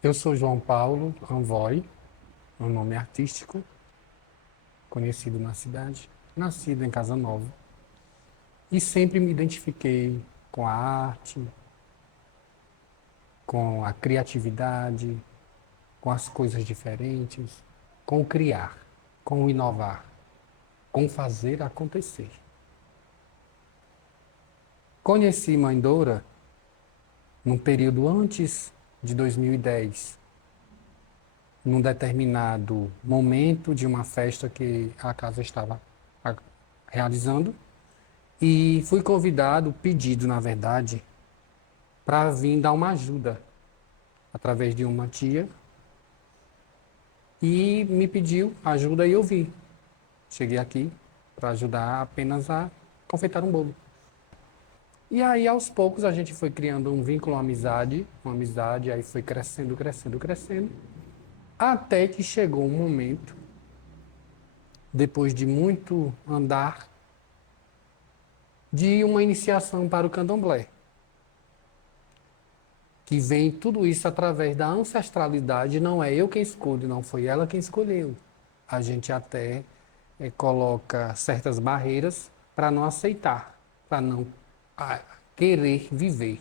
Eu sou João Paulo Anvoy, meu nome é artístico, conhecido na cidade, nascido em Casa Nova. E sempre me identifiquei com a arte, com a criatividade, com as coisas diferentes, com o criar, com o inovar, com o fazer acontecer. Conheci Mãe Doura num período antes de 2010, num determinado momento de uma festa que a casa estava realizando. E fui convidado, pedido na verdade, para vir dar uma ajuda através de uma tia e me pediu ajuda e eu vim. Cheguei aqui para ajudar apenas a confeitar um bolo. E aí aos poucos a gente foi criando um vínculo, uma amizade, aí foi crescendo, crescendo, crescendo, até que chegou um momento, depois de muito andar, de uma iniciação para o candomblé. Que vem tudo isso através da ancestralidade, não é eu quem escolho, não foi ela quem escolheu. A gente até coloca certas barreiras para não aceitar, para não querer viver.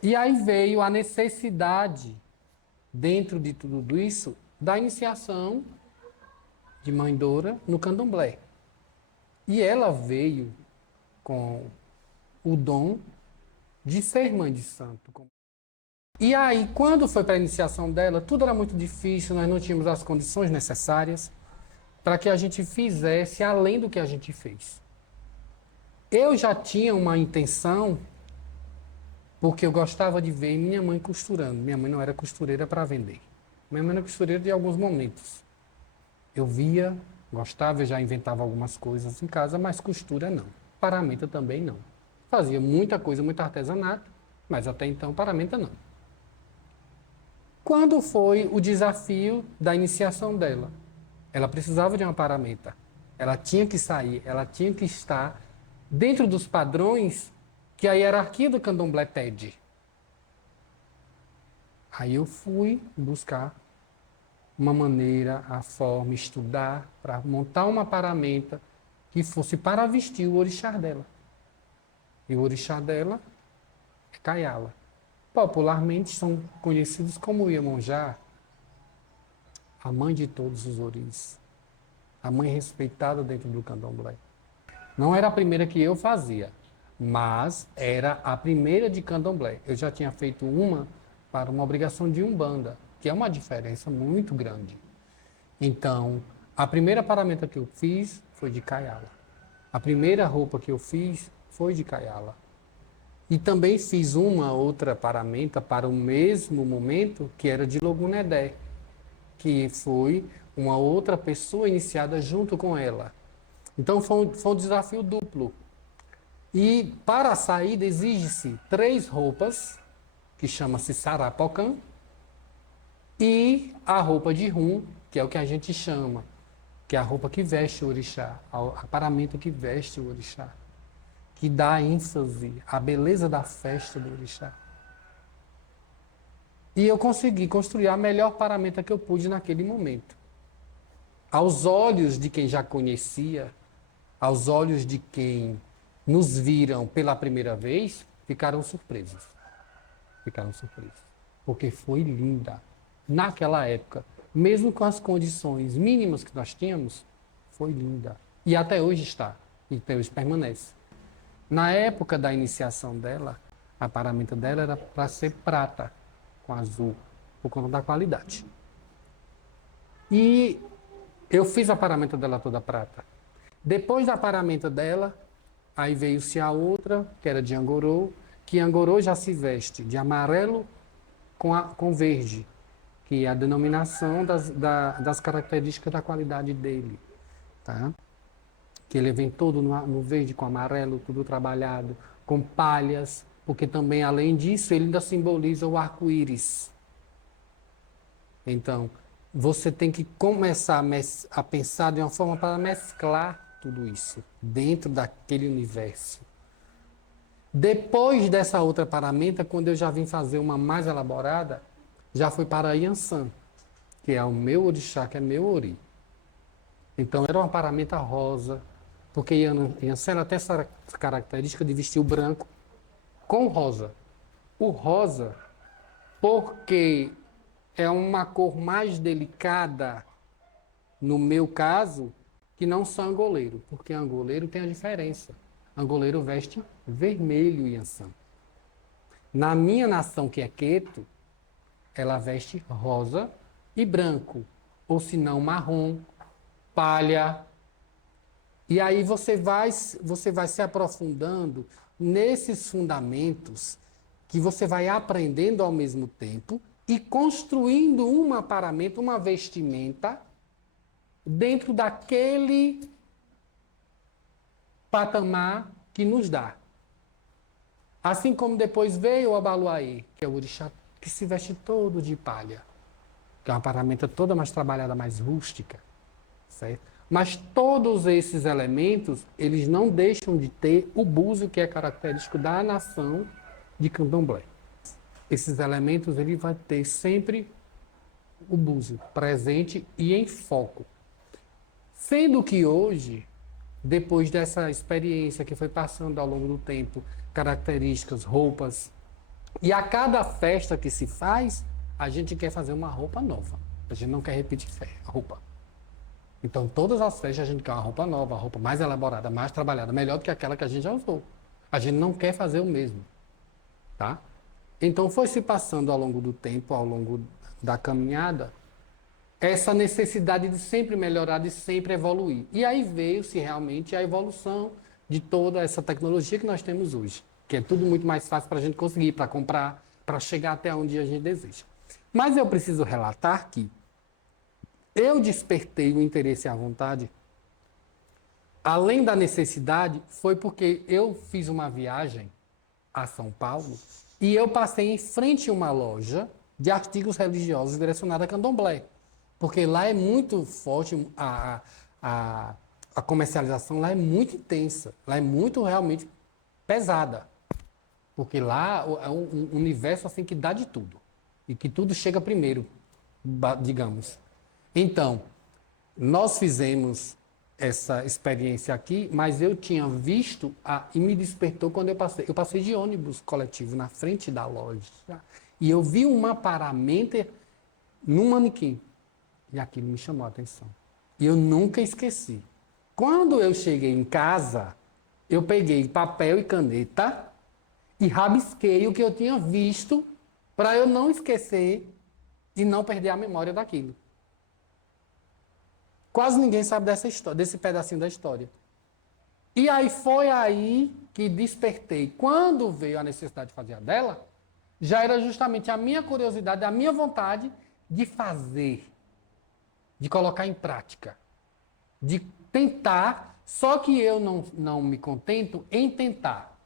E aí veio a necessidade, dentro de tudo isso, da iniciação de Mãe Doura no candomblé. E ela veio com o dom de ser mãe de santo. E aí, quando foi para a iniciação dela, tudo era muito difícil, nós não tínhamos as condições necessárias para que a gente fizesse além do que a gente fez. Eu já tinha uma intenção, porque eu gostava de ver minha mãe costurando. Minha mãe não era costureira para vender. Minha mãe era costureira de alguns momentos. Eu via, gostava, eu já inventava algumas coisas em casa, mas costura não. Paramenta também não. Fazia muita coisa, muito artesanato, mas até então paramenta não. Quando foi o desafio da iniciação dela? Ela precisava de uma paramenta. Ela tinha que sair, ela tinha que estar dentro dos padrões que a hierarquia do candomblé pede. Aí eu fui buscar uma maneira, a forma, estudar para montar uma paramenta que fosse para vestir o orixá dela. E o orixá dela é Kayala. Popularmente são conhecidos como Iemonjá, a mãe de todos os oris, a mãe respeitada dentro do candomblé. Não era a primeira que eu fazia, mas era a primeira de candomblé. Eu já tinha feito uma para uma obrigação de umbanda, que é uma diferença muito grande. Então, a primeira paramenta que eu fiz foi de Kayala. A primeira roupa que eu fiz foi de Kayala. E também fiz uma outra paramenta para o mesmo momento, que era de Logunedé, que foi uma outra pessoa iniciada junto com ela. Então foi um desafio duplo. E para a saída exige-se 3 roupas, que chama-se Sarapocan, e a roupa de rum, que é o que a gente chama, que é a roupa que veste o orixá, a paramenta que veste o orixá, que dá ênfase à beleza da festa do orixá. E eu consegui construir a melhor paramenta que eu pude naquele momento. Aos olhos de quem já conhecia, aos olhos de quem nos viram pela primeira vez, ficaram surpresos. Ficaram surpresos. Porque foi linda. Naquela época, mesmo com as condições mínimas que nós tínhamos, foi linda. E até hoje está. E até hoje permanece. Na época da iniciação dela, a paramenta dela era para ser prata com azul, por conta da qualidade. E eu fiz a paramenta dela toda prata. Depois da paramenta dela, aí veio-se a outra, que era de Angorô, que Angorô já se veste de amarelo com verde, que é a denominação das características da qualidade dele. Tá? Que ele vem todo no verde com amarelo, tudo trabalhado, com palhas, porque também, além disso, ele ainda simboliza o arco-íris. Então, você tem que começar a pensar de uma forma para mesclar tudo isso dentro daquele universo. Depois dessa outra paramenta, quando eu já vim fazer uma mais elaborada, já foi para Yansan, que é o meu orixá, que é meu ori. Então era uma paramenta rosa, porque Yansan ela tem essa característica de vestir o branco com rosa. O rosa, porque é uma cor mais delicada, no meu caso, que não só angoleiro, porque angoleiro tem a diferença. Angoleiro veste vermelho Yansan. Na minha nação, que é Queto, ela veste rosa e branco, ou se não marrom, palha. E aí você vai se aprofundando nesses fundamentos que você vai aprendendo ao mesmo tempo e construindo uma paramenta, uma vestimenta dentro daquele patamar que nos dá. Assim como depois veio o Abaluaê, que é o orixá que se veste todo de palha, que é uma paramenta toda mais trabalhada, mais rústica, certo? Mas todos esses elementos, eles não deixam de ter o búzio, que é característico da nação de Candomblé. Esses elementos, ele vai ter sempre o búzio presente e em foco. Sendo que hoje, depois dessa experiência que foi passando ao longo do tempo, características, roupas, e a cada festa que se faz, a gente quer fazer uma roupa nova. A gente não quer repetir roupa. Então, todas as festas a gente quer uma roupa nova, uma roupa mais elaborada, mais trabalhada, melhor do que aquela que a gente já usou. A gente não quer fazer o mesmo, tá? Então, foi se passando ao longo do tempo, ao longo da caminhada, essa necessidade de sempre melhorar, de sempre evoluir. E aí veio-se realmente a evolução de toda essa tecnologia que nós temos hoje, que é tudo muito mais fácil para a gente conseguir, para comprar, para chegar até onde a gente deseja. Mas eu preciso relatar que eu despertei o interesse e a vontade, além da necessidade, foi porque eu fiz uma viagem a São Paulo e eu passei em frente a uma loja de artigos religiosos direcionada a Candomblé. Porque lá é muito forte, a comercialização lá é muito intensa, lá é muito realmente pesada. Porque lá é um universo assim que dá de tudo. E que tudo chega primeiro, digamos. Então, nós fizemos essa experiência aqui, mas eu tinha visto e me despertou quando eu passei. Eu passei de ônibus coletivo na frente da loja e eu vi uma paramenta num manequim. E aquilo me chamou a atenção. E eu nunca esqueci. Quando eu cheguei em casa, eu peguei papel e caneta e rabisquei o que eu tinha visto para eu não esquecer e não perder a memória daquilo. Quase ninguém sabe dessa história, desse pedacinho da história. E aí foi aí que despertei. Quando veio a necessidade de fazer a dela, já era justamente a minha curiosidade, a minha vontade de fazer, de colocar em prática, de tentar, só que eu não me contento em tentar.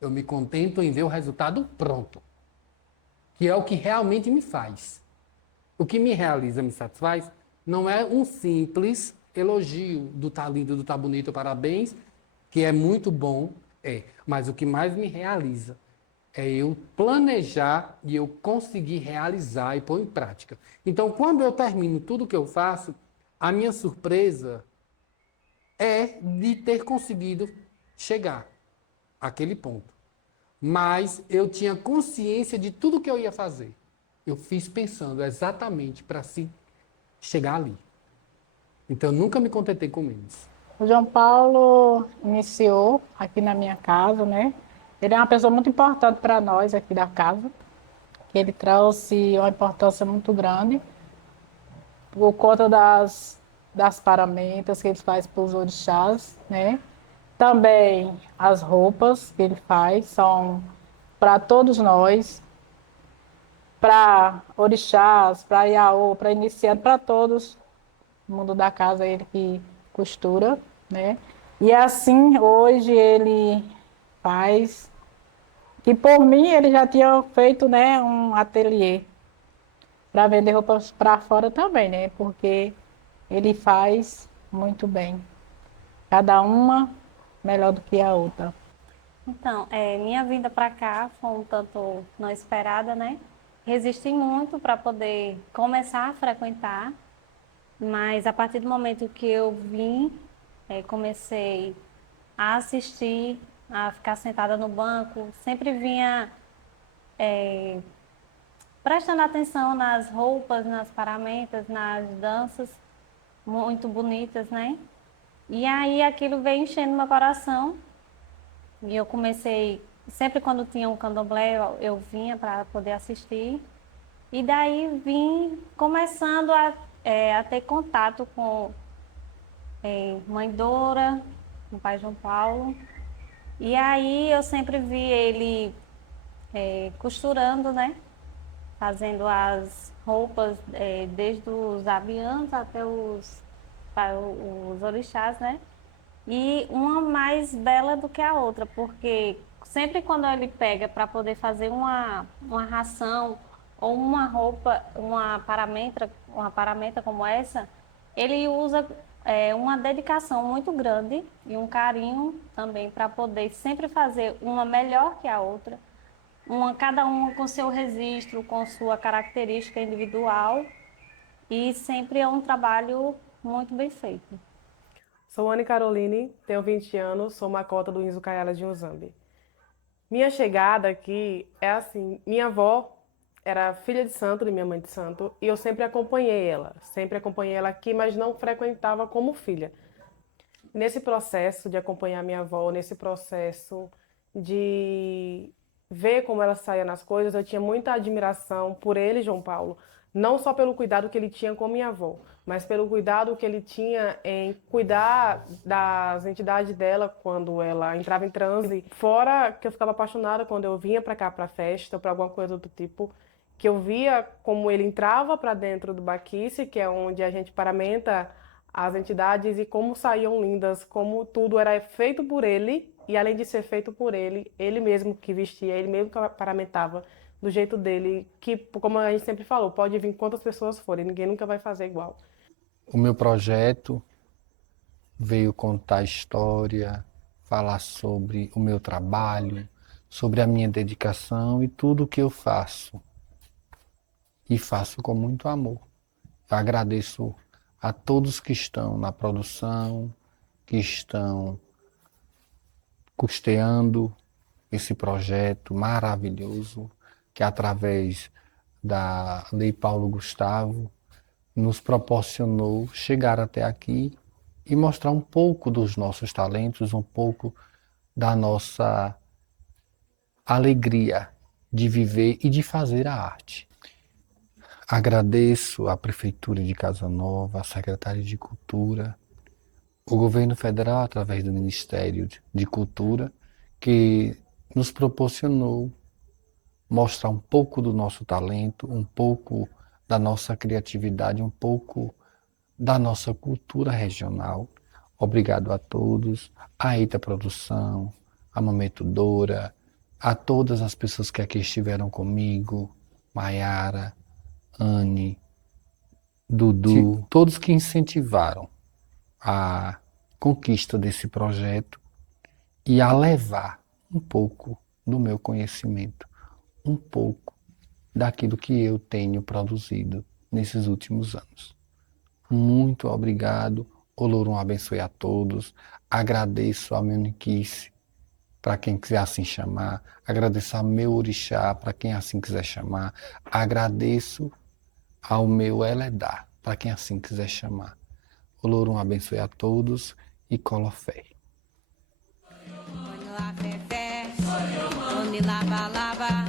Eu me contento em ver o resultado pronto, que é o que realmente me faz. O que me realiza, me satisfaz, não é um simples elogio do tá lindo, do tá bonito, parabéns, que é muito bom, mas o que mais me realiza é eu planejar e eu conseguir realizar e pôr em prática. Então, quando eu termino tudo que eu faço, a minha surpresa é de ter conseguido chegar àquele ponto. Mas eu tinha consciência de tudo que eu ia fazer. Eu fiz pensando exatamente para se chegar ali. Então, eu nunca me contentei com menos. O João Paulo iniciou aqui na minha casa, né? Ele é uma pessoa muito importante para nós aqui da casa, que ele trouxe uma importância muito grande por conta das paramentas que ele faz para os orixás, né? Também as roupas que ele faz são para todos nós, para orixás, para Iaô, para iniciante, para todos. O mundo da casa ele que costura, né? E assim, hoje ele faz, que por mim ele já tinha feito, né, um ateliê para vender roupas para fora também, né? Porque ele faz muito bem. Cada uma melhor do que a outra. Então, minha vinda para cá foi um tanto não esperada, né? resisti muito para poder começar a frequentar, mas a partir do momento que eu vim, comecei a assistir, a ficar sentada no banco, sempre vinha prestando atenção nas roupas, nas paramentas, nas danças, muito bonitas, né? E aí aquilo veio enchendo meu coração e eu comecei, sempre quando tinha um candomblé, eu vinha para poder assistir. E daí vim começando a ter contato com Mãe Dora, com o Pai João Paulo. E aí eu sempre vi ele costurando, né? Fazendo as roupas, desde os abiãs até os orixás, né? E uma mais bela do que a outra, porque sempre quando ele pega para poder fazer uma ração ou uma roupa, uma paramenta como essa, ele usa uma dedicação muito grande e um carinho também para poder sempre fazer uma melhor que a outra, cada uma com seu registro, com sua característica individual, e sempre é um trabalho muito bem feito. Sou Anne Caroline, tenho 20 anos, sou macota do Inzu Caiala de Unzambi. Minha chegada aqui é assim, minha avó era filha de santo, de minha mãe de santo, e eu sempre acompanhei ela aqui, mas não frequentava como filha. Nesse processo de acompanhar minha avó, nesse processo de ver como ela saía nas coisas, eu tinha muita admiração por ele, João Paulo, não só pelo cuidado que ele tinha com minha avó, mas pelo cuidado que ele tinha em cuidar das entidades dela quando ela entrava em transe. Fora que eu ficava apaixonada quando eu vinha para cá para festa, para alguma coisa do tipo, que eu via como ele entrava para dentro do baquice, que é onde a gente paramenta as entidades, e como saíam lindas, como tudo era feito por ele, e além de ser feito por ele, ele mesmo que vestia, ele mesmo que paramentava do jeito dele, que, como a gente sempre falou, pode vir quantas pessoas forem, ninguém nunca vai fazer igual. O meu projeto veio contar história, falar sobre o meu trabalho, sobre a minha dedicação e tudo o que eu faço. E faço com muito amor. Eu agradeço a todos que estão na produção, que estão custeando esse projeto maravilhoso, que através da Lei Paulo Gustavo nos proporcionou chegar até aqui e mostrar um pouco dos nossos talentos, um pouco da nossa alegria de viver e de fazer a arte. Agradeço à Prefeitura de Casa Nova, à Secretaria de Cultura, o Governo Federal, através do Ministério de Cultura, que nos proporcionou mostrar um pouco do nosso talento, um pouco da nossa criatividade, um pouco da nossa cultura regional. Obrigado a todos, a Eita Produção, a Mameto Dora, a todas as pessoas que aqui estiveram comigo, Maiara, Anne, Dudu, todos que incentivaram a conquista desse projeto e a levar um pouco do meu conhecimento, um pouco daquilo que eu tenho produzido nesses últimos anos. Muito obrigado. Olorum abençoe a todos. Agradeço a meu Niquice, para quem quiser assim chamar. Agradeço ao meu orixá, para quem assim quiser chamar. Agradeço ao meu Eledá, para quem assim quiser chamar. Olorum abençoe a todos e colofé. Lava, lava.